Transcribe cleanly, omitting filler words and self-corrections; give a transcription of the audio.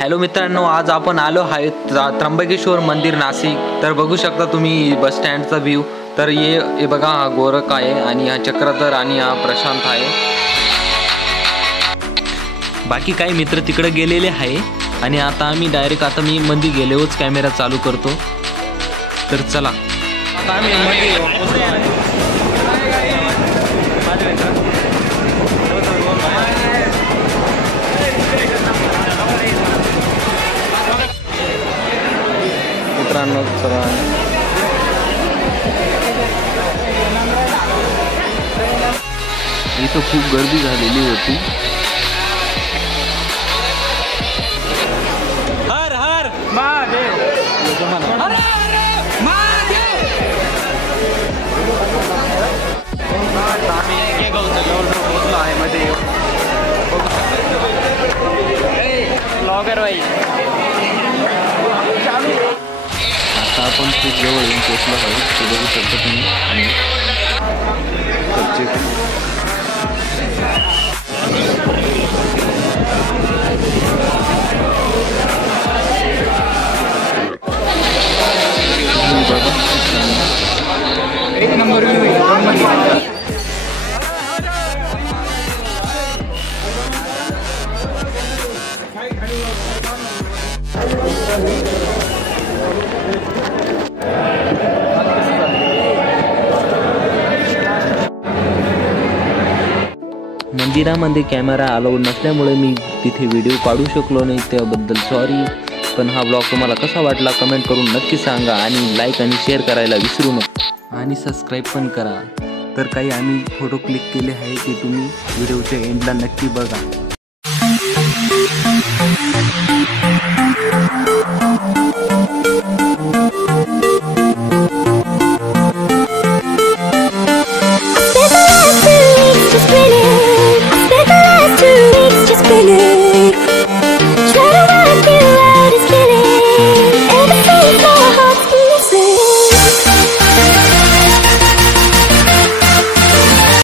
Hello मित्रांनो, आज आपण आलो आहे त्र्यंबकेश्वर मंदिर नाशिक। तर बघू शकता तुम्ही बस स्टँडचा व्ह्यू। तर ये बघा, हा गोरख आहे आणि हा चक्रधर आणि हा प्रशांत आहे। बाकी काही मित्र तिकडे गेलेले आहे आणि आता आम्ही डायरेक्ट मी मंदिर गेल्यावरच कॅमेरा चालू करतो। तर चला आता आम्ही मित्रांनो चला, इथं खूप गर्दी झालेली होती। हर हर महादेव, हर हर महादेव। आम्ही पोहोचलो आहे मध्ये ब्लॉगर भाई। आता आपण खूप जवळ येऊन पोहोचलो आहोत, ते बघू शकता तुम्ही। एक नंबर मंदिरामध्ये कॅमेरा अलाउड नसल्यामुळे मी तिथे व्हिडिओ काढू शकलो नाही, त्याबद्दल सॉरी। पण हा ब्लॉग तुम्हाला कसा वाटला कमेंट करून नक्की सांगा आणि लाईक आणि शेअर करायला विसरू नका आणि सबस्क्राईब पण करा। तर काही आम्ही फोटो क्लिक केले आहे ते तुम्ही व्हिडिओच्या एंडला नक्की बघा। Just spinning